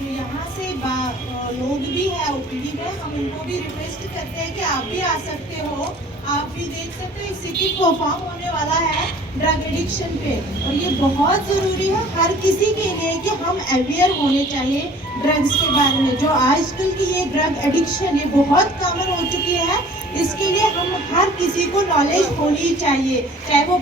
जो यहाँ से लोग भी है ओपीडी में, हम उनको भी रिक्वेस्ट करते हैं कि आप भी आ सकते हो। आप भी देख सकते हो सिटी परफॉर्म होने वाला है ड्रग एडिक्शन पे, और ये बहुत ज़रूरी है हर किसी के लिए कि हम अवेयर होने चाहिए ड्रग्स के बारे में। जो आजकल की ये ड्रग एडिक्शन ये बहुत कॉमन हो चुकी है, इसके लिए हम हर किसी को नॉलेज होनी चाहिए, चाहे वो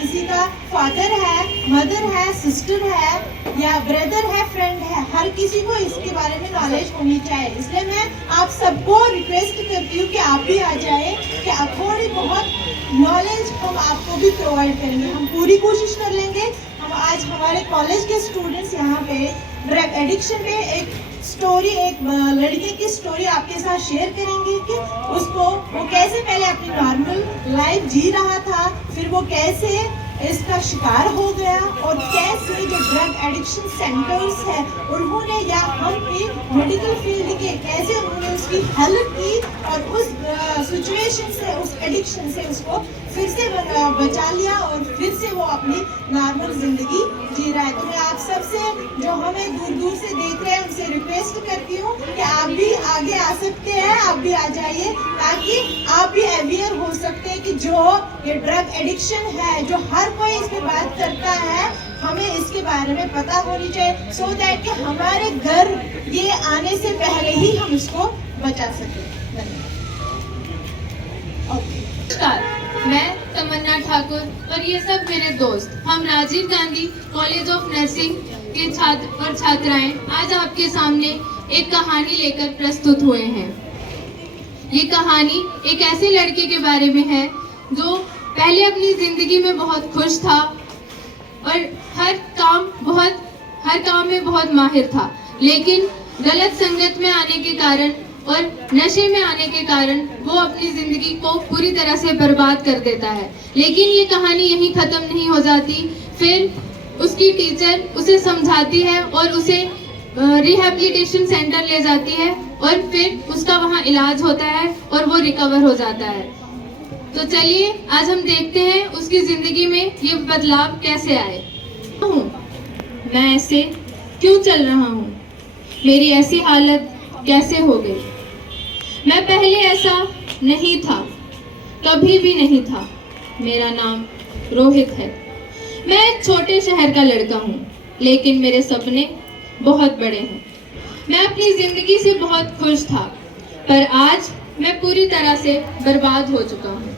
किसी का फादर है, मदर है, सिस्टर है या ब्रदर है, फ्रेंड है, हर किसी को इसके बारे में नॉलेज होनी चाहिए। इसलिए मैं आप सबको रिक्वेस्ट करती हूँ कि आप भी आ जाए, कि थोड़ी बहुत नॉलेज हम आपको भी प्रोवाइड करेंगे। हम पूरी कोशिश कर लेंगे। हम आज हमारे कॉलेज के स्टूडेंट्स यहाँ पे ड्रग एडिक्शन पे एक स्टोरी, एक लड़के की स्टोरी आपके साथ शेयर करेंगे कि उसको वो कैसे पहले अपनी नॉर्मल लाइफ जी रहा था, फिर वो कैसे इसका शिकार हो गया, और कैसे जो ड्रग एडिक्शन सेंटर्स है उन्होंने या हम भी मेडिकल फील्ड के कैसे उन्होंने उसकी हेल्प की और उस सिचुएशन से, उस एडिक्शन से उसको फिर से बचा लिया और फिर से वो अपनी नॉर्मल जिंदगी जी रहा है। तो मैं आप सबसे जो हमें दूर दूर से देख रहे हैं उनसे रिक्वेस्ट करती हूँ कि आप भी आगे आ सकते हैं, आप भी आ जाइए, ताकि आप भी अवेयर हो सकते हैं कि जो ये ड्रग एडिक्शन है, जो हर कोई इस पे बात करता है, हमें इसके बारे में पता होनी चाहिए, सो दैट कि हमारे घर ये आने से पहले ही हम इसको बचा सकें। नमस्कार, मैं तमन्ना ठाकुर और ये सब मेरे दोस्त, हम Rajiv Gandhi college of nursing के छात्र और छात्राएं आज आपके सामने एक कहानी लेकर प्रस्तुत हुए हैं। ये कहानी एक ऐसे लड़के के बारे में है जो पहले अपनी जिंदगी में बहुत खुश था और हर काम में बहुत माहिर था, लेकिन गलत संगत में आने के कारण और नशे में आने के कारण वो अपनी जिंदगी को पूरी तरह से बर्बाद कर देता है। लेकिन ये कहानी यहीं खत्म नहीं हो जाती। फिर उसकी टीचर उसे समझाती है और उसे रिहैबिलिटेशन सेंटर ले जाती है और फिर उसका वहाँ इलाज होता है और वो रिकवर हो जाता है। तो चलिए आज हम देखते हैं उसकी जिंदगी में ये बदलाव कैसे आए। मैं ऐसे क्यों चल रहा हूँ, मेरी ऐसी हालत कैसे हो गई। मैं पहले ऐसा नहीं था, कभी भी नहीं था। मेरा नाम रोहित है। मैं एक छोटे शहर का लड़का हूँ, लेकिन मेरे सपने बहुत बड़े हैं। मैं अपनी जिंदगी से बहुत खुश था, पर आज मैं पूरी तरह से बर्बाद हो चुका हूँ।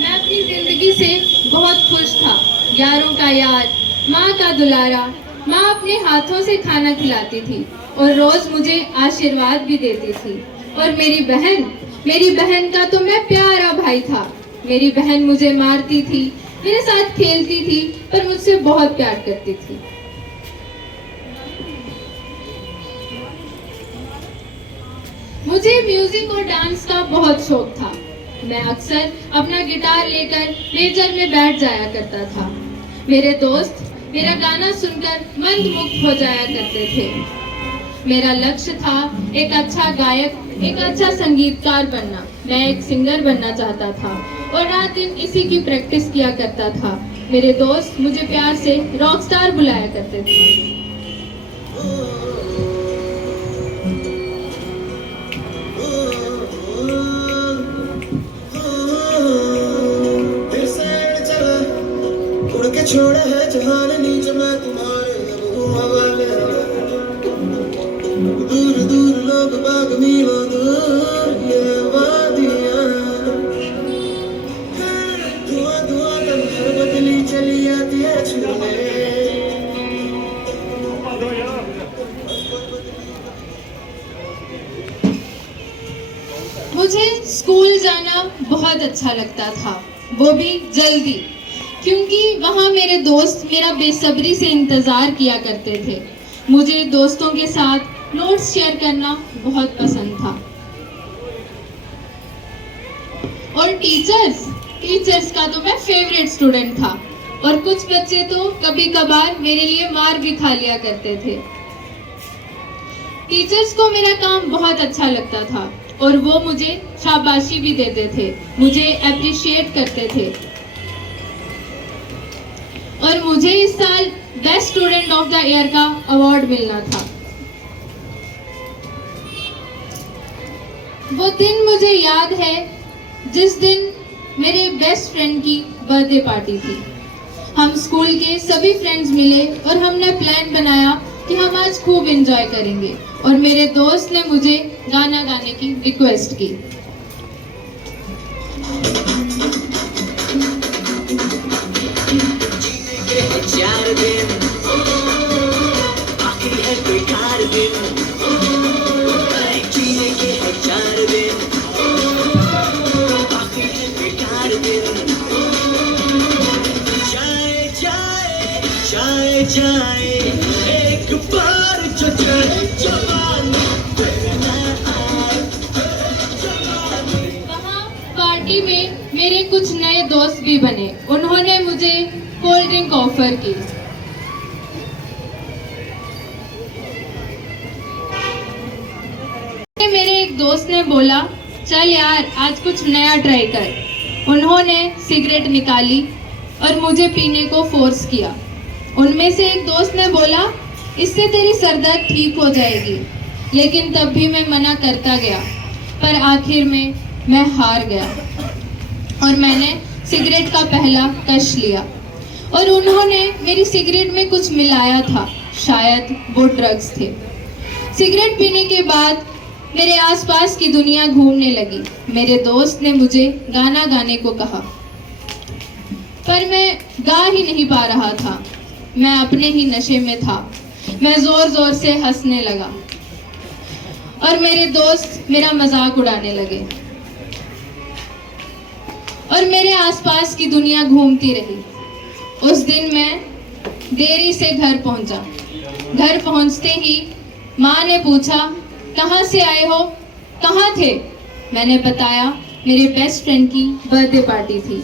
मैं अपनी जिंदगी से बहुत खुश था, यारों का यार, माँ का दुलारा। माँ अपने हाथों से खाना खिलाती थी और रोज मुझे आशीर्वाद भी देती थी। और मेरी बहन का तो मैं प्यारा भाई था। मेरी बहन मुझे मारती थी, मेरे साथ खेलती थी, पर मुझसे बहुत प्यार करती थी। मुझे म्यूजिक और डांस का बहुत शौक था। मैं अक्सर अपना गिटार लेकर नेचर में बैठ जाया करता था। मेरे दोस्त मेरा गाना सुनकर मंत्रमुग्ध हो जाया करते थे। मेरा लक्ष्य था एक अच्छा गायक, एक अच्छा संगीतकार बनना। मैं एक सिंगर बनना चाहता था और रात दिन इसी की प्रैक्टिस किया करता था। मेरे दोस्त मुझे प्यार से रॉक स्टार बुलाया करते थे। छोड़ा है जहान नीचे मैं तुम्हारे हवाले, दूर दूर लोग बाग मीलों दूर ये वादियां, धुआं धुआं तन्हाई बदली चली आती है छूने। मुझे स्कूल जाना बहुत अच्छा लगता था, वो भी जल्दी, क्योंकि वहाँ मेरे दोस्त मेरा बेसब्री से इंतज़ार किया करते थे। मुझे दोस्तों के साथ नोट्स शेयर करना बहुत पसंद था। और टीचर्स का तो मैं फेवरेट स्टूडेंट था, और कुछ बच्चे तो कभी कभार मेरे लिए मार भी खा लिया करते थे। टीचर्स को मेरा काम बहुत अच्छा लगता था और वो मुझे शाबाशी भी देते थे, मुझे अप्रिशिएट करते थे। और मुझे इस साल best student of the year का अवार्ड मिलना था। वो दिन मुझे याद है जिस दिन मेरे बेस्ट फ्रेंड की बर्थडे पार्टी थी। हम स्कूल के सभी फ्रेंड्स मिले और हमने प्लान बनाया कि हम आज खूब एंजॉय करेंगे, और मेरे दोस्त ने मुझे गाना गाने की रिक्वेस्ट की। चार दिन बाकी है कोई 4 दिन, जीने के है 4 दिन बाकी है कोई 4 दिन। जाए जाए जाए जाए एक बार जो चढ़े जवानी फिर ना आए जवानी। वहाँ पार्टी में मेरे कुछ नए दोस्त भी बने। उन्होंने मुझे कोल्ड ड्रिंक ऑफर की। मेरे एक दोस्त ने बोला, चल यार आज कुछ नया ट्राई कर। उन्होंने सिगरेट निकाली और मुझे पीने को फोर्स किया। उनमें से एक दोस्त ने बोला, इससे तेरी सरदर्द ठीक हो जाएगी, लेकिन तब भी मैं मना करता गया। पर आखिर में मैं हार गया और मैंने सिगरेट का पहला कश लिया, और उन्होंने मेरी सिगरेट में कुछ मिलाया था, शायद वो ड्रग्स थे। सिगरेट पीने के बाद मेरे आसपास की दुनिया घूमने लगी। मेरे दोस्त ने मुझे गाना गाने को कहा, पर मैं गा ही नहीं पा रहा था। मैं अपने ही नशे में था। मैं जोर जोर से हंसने लगा और मेरे दोस्त मेरा मजाक उड़ाने लगे, और मेरे आसपास की दुनिया घूमती रही। उस दिन मैं देरी से घर पहुंचा। घर पहुंचते ही माँ ने पूछा, कहाँ से आए हो, कहाँ थे? मैंने बताया मेरे बेस्ट फ्रेंड की बर्थडे पार्टी थी।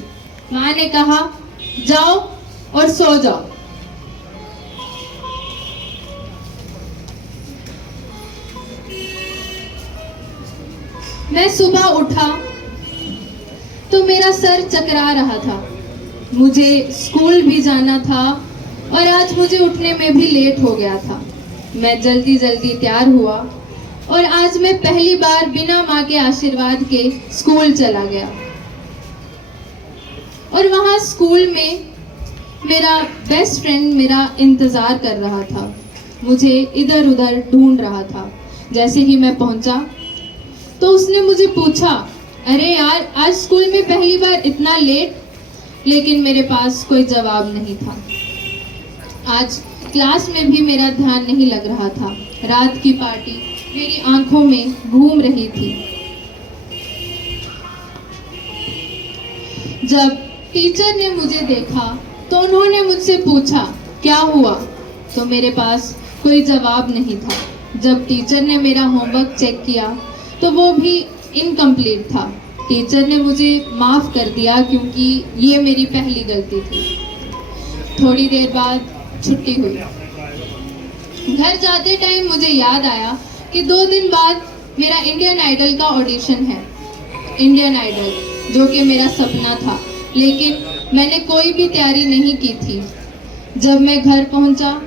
माँ ने कहा, जाओ और सो जाओ। मैं सुबह उठा तो मेरा सर चकरा रहा था। मुझे स्कूल भी जाना था और आज मुझे उठने में भी लेट हो गया था। मैं जल्दी जल्दी तैयार हुआ और आज मैं पहली बार बिना माँ के आशीर्वाद के स्कूल चला गया। और वहाँ स्कूल में मेरा बेस्ट फ्रेंड मेरा इंतज़ार कर रहा था, मुझे इधर उधर ढूंढ रहा था। जैसे ही मैं पहुँचा तो उसने मुझे पूछा, अरे यार आज स्कूल में पहली बार इतना लेट? लेकिन मेरे पास कोई जवाब नहीं था। आज क्लास में भी मेरा ध्यान नहीं लग रहा था। रात की पार्टी मेरी आंखों में घूम रही थी। जब टीचर ने मुझे देखा तो उन्होंने मुझसे पूछा, क्या हुआ? तो मेरे पास कोई जवाब नहीं था। जब टीचर ने मेरा होमवर्क चेक किया तो वो भी इनकम्प्लीट था। टीचर ने मुझे माफ़ कर दिया क्योंकि ये मेरी पहली गलती थी। थोड़ी देर बाद छुट्टी हुई। घर जाते टाइम मुझे याद आया कि 2 दिन बाद मेरा इंडियन आइडल का ऑडिशन है। इंडियन आइडल जो कि मेरा सपना था, लेकिन मैंने कोई भी तैयारी नहीं की थी। जब मैं घर पहुंचा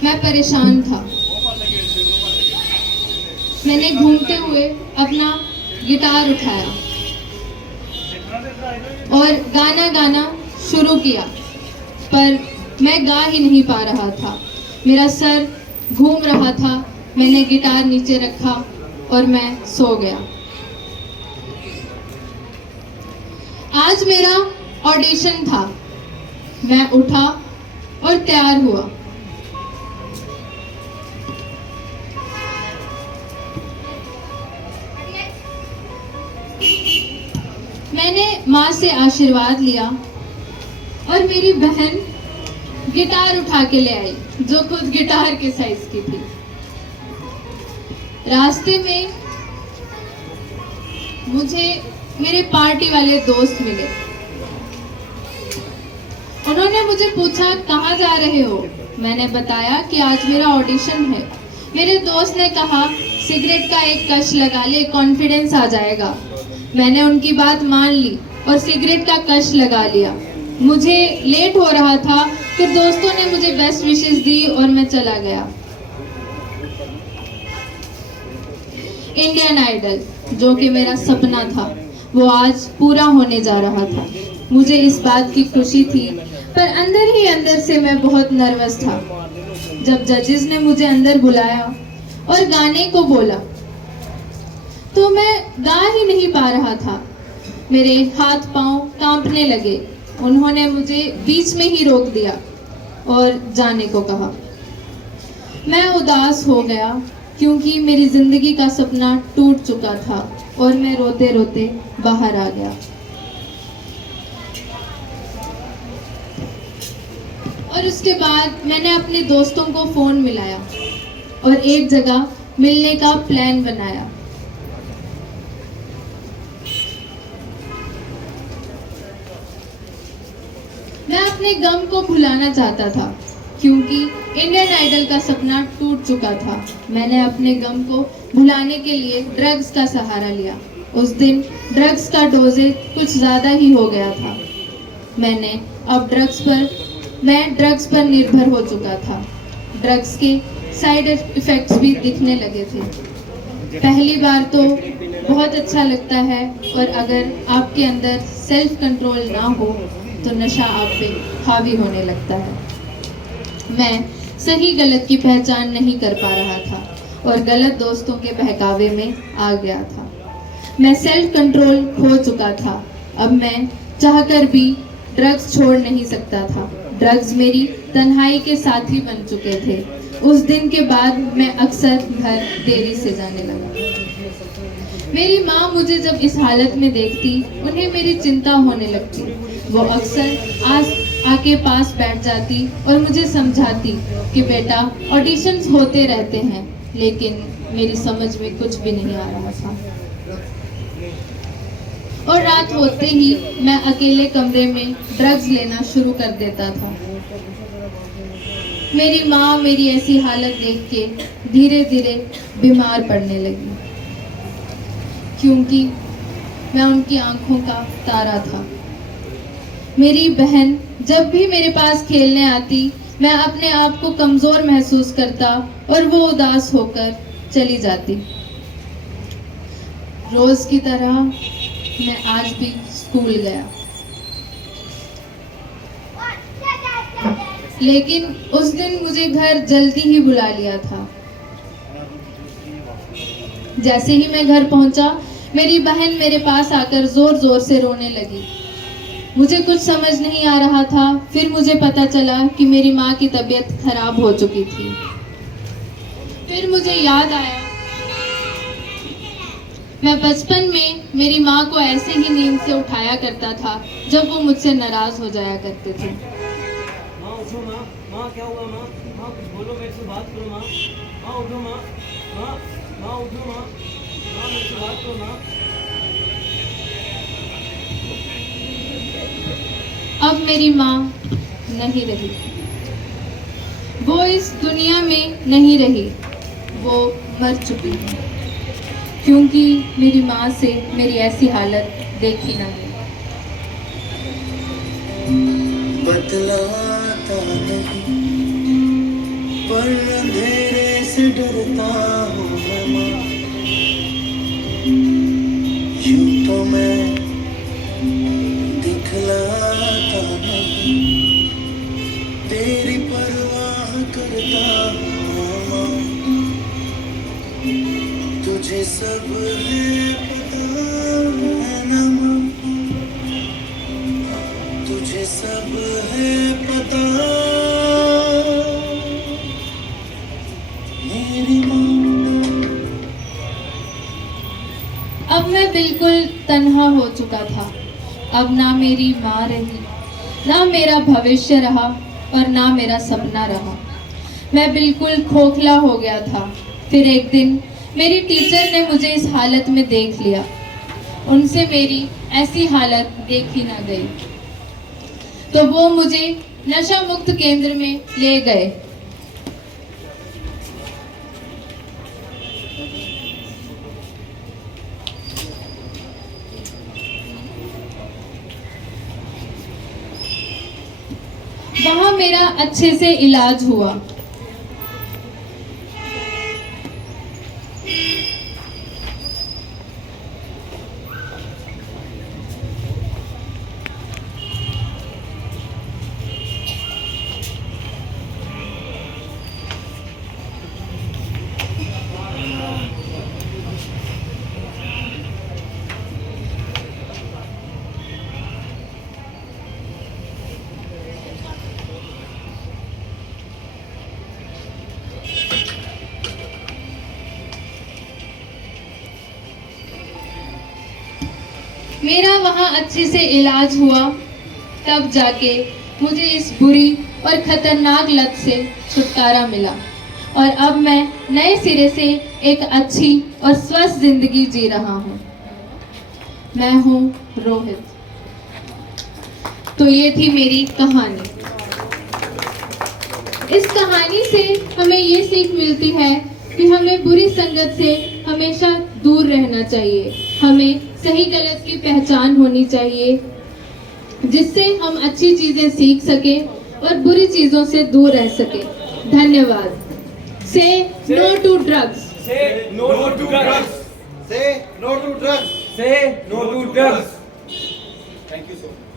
मैं परेशान था। मैंने घूमते हुए अपना गिटार उठाया और गाना गाना शुरू किया, पर मैं गा ही नहीं पा रहा था। मेरा सर घूम रहा था। मैंने गिटार नीचे रखा और मैं सो गया। आज मेरा ऑडिशन था। मैं उठा और तैयार हुआ। मैंने माँ से आशीर्वाद लिया और मेरी बहन गिटार उठा के ले आई, जो खुद गिटार के साइज की थी। रास्ते में मुझे मेरे पार्टी वाले दोस्त मिले। उन्होंने मुझे पूछा, कहाँ जा रहे हो? मैंने बताया कि आज मेरा ऑडिशन है। मेरे दोस्त ने कहा, सिगरेट का एक कश लगा ले, कॉन्फिडेंस आ जाएगा। मैंने उनकी बात मान ली और सिगरेट का कश लगा लिया। मुझे लेट हो रहा था, फिर दोस्तों ने मुझे बेस्ट विशेस दी और मैं चला गया। इंडियन आइडल, जो कि मेरा सपना था, वो आज पूरा होने जा रहा था। मुझे इस बात की खुशी थी, पर अंदर ही अंदर से मैं बहुत नर्वस था। जब जजेस ने मुझे अंदर बुलाया और गाने को बोला, तो मैं गा ही नहीं पा रहा था। मेरे हाथ पांव कांपने लगे। उन्होंने मुझे बीच में ही रोक दिया और जाने को कहा। मैं उदास हो गया क्योंकि मेरी जिंदगी का सपना टूट चुका था और मैं रोते रोते बाहर आ गया। और उसके बाद मैंने अपने दोस्तों को फोन मिलाया और एक जगह मिलने का प्लान बनाया। मैं अपने गम को भुलाना चाहता था क्योंकि इंडियन आइडल का सपना टूट चुका था। मैंने अपने गम को भुलाने के लिए ड्रग्स का सहारा लिया। उस दिन ड्रग्स का डोजेज कुछ ज़्यादा ही हो गया था। मैं ड्रग्स पर निर्भर हो चुका था। ड्रग्स के साइड इफ़ेक्ट्स भी दिखने लगे थे। पहली बार तो बहुत अच्छा लगता है, और अगर आपके अंदर सेल्फ कंट्रोल ना हो तो नशा आप पे हावी होने लगता है। मैं सही गलत की पहचान नहीं कर पा रहा था और गलत दोस्तों के बहकावे में आ गया था। मैं सेल्फ कंट्रोल खो चुका था। अब मैं चाहकर भी ड्रग्स छोड़ नहीं सकता था। ड्रग्स मेरी तन्हाई के साथी बन चुके थे। उस दिन के बाद मैं अक्सर घर देरी से जाने लगा। मेरी माँ मुझे जब इस हालत में देखती, उन्हें मेरी चिंता होने लगती। वो अक्सर आके पास बैठ जाती और मुझे समझाती कि बेटा, ऑडिशंस होते रहते हैं। लेकिन मेरी समझ में कुछ भी नहीं आ रहा था। और रात होते ही मैं अकेले कमरे में ड्रग्स लेना शुरू कर देता था। मेरी माँ मेरी ऐसी हालत देख के धीरे धीरे बीमार पड़ने लगी, क्योंकि मैं उनकी आंखों का तारा था। मेरी बहन जब भी मेरे पास खेलने आती, मैं अपने आप को कमज़ोर महसूस करता और वो उदास होकर चली जाती। रोज़ की तरह मैं आज भी स्कूल गया, लेकिन उस दिन मुझे घर जल्दी ही बुला लिया था। जैसे ही मैं घर पहुंचा, मेरी बहन मेरे पास आकर जोर जोर से रोने लगी। मुझे कुछ समझ नहीं आ रहा था। फिर मुझे पता चला कि मेरी माँ की तबीयत खराब हो चुकी थी। फिर मुझे याद आया, मैं बचपन में मेरी माँ को ऐसे ही नींद से उठाया करता था जब वो मुझसे नाराज हो जाया करते थे। माँ उठो माँ, माँ क्या हुआ माँ, माँ कुछ बोलो, मेरे से बात करो माँ, माँ उठो माँ, माँ माँ उठो माँ, माँ मेरे से बात करो माँ। अब मेरी माँ नहीं रही, वो इस दुनिया में नहीं रही, वो मर चुकी है, क्योंकि मेरी माँ से मेरी ऐसी हालत देखी ना गई। बतलाता नहीं पर अंधेरे से डरता हूँ मैं माँ। यूं तो मैं दिखलाता नहीं, तेरी परवाह करता हूँ माँ। तुझे सब है पता है ना माँ, तुझे सब है पता मेरी माँ। अब मैं बिल्कुल तन्हा हो चुका था। अब ना मेरी माँ रही, ना मेरा भविष्य रहा और ना मेरा सपना रहा। मैं बिल्कुल खोखला हो गया था। फिर एक दिन मेरी टीचर ने मुझे इस हालत में देख लिया। उनसे मेरी ऐसी हालत देखी ना गई, तो वो मुझे नशा मुक्त केंद्र में ले गए। वहाँ मेरा अच्छे से इलाज हुआ। मेरा वहाँ अच्छे से इलाज हुआ, तब जाके मुझे इस बुरी और खतरनाक लत से छुटकारा मिला और अब मैं नए सिरे से एक अच्छी और स्वस्थ जिंदगी जी रहा हूँ। मैं हूँ रोहित। तो ये थी मेरी कहानी। इस कहानी से हमें ये सीख मिलती है कि हमें बुरी संगत से हमेशा दूर रहना चाहिए। हमें सही गलत की पहचान होनी चाहिए, जिससे हम अच्छी चीजें सीख सके और बुरी चीजों से दूर रह सके। धन्यवाद। Say no to drugs. Say no to drugs. Say no to drugs. Say no to drugs. Thank you so much.